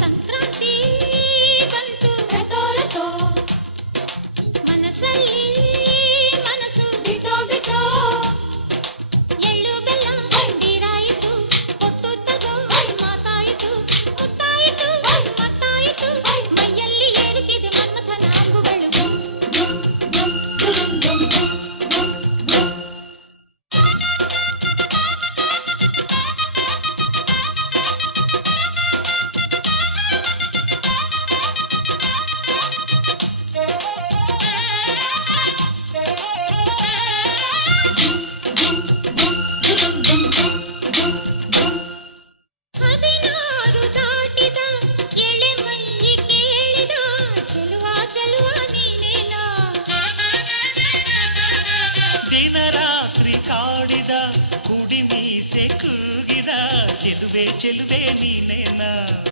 ಸಂಕ್ರಾಂತಿ ಬಂತು ರಟೋ ರಟೋ ಮನಸ್ಸಲ್ಲಿ ಮನಸ್ಸು ಬಿಟೋ ಬಿಟೋ ಎಳ್ಳು ಬೆಲ್ಲ ನೀರಾಯಿತು ಕೊಟ್ಟು ತಗೋ ಮಾತಾಯಿತು ಮುತ್ತಾಯಿತು ಮತ್ತಾಯಿತು ಮೈಯಲ್ಲಿ ಏರುತ್ತಿದೆ ಮನ್ಮಥನ ಅಂಬುಗಳು ಹದಿನಾರು ದಾಟಿದ ಎಳೆ ಮೈ ಕೇಳಿದ ಚೆಲುವ ಚೆಲುವ ನೀನೇನಾ ದಿನ ರಾತ್ರಿ ಕಾಡಿದ ಕುಡಿ ಮೀಸೆ ಕೂಗಿದ ಚೆಲುವೆ ಚೆಲುವೆ ನೀನೆ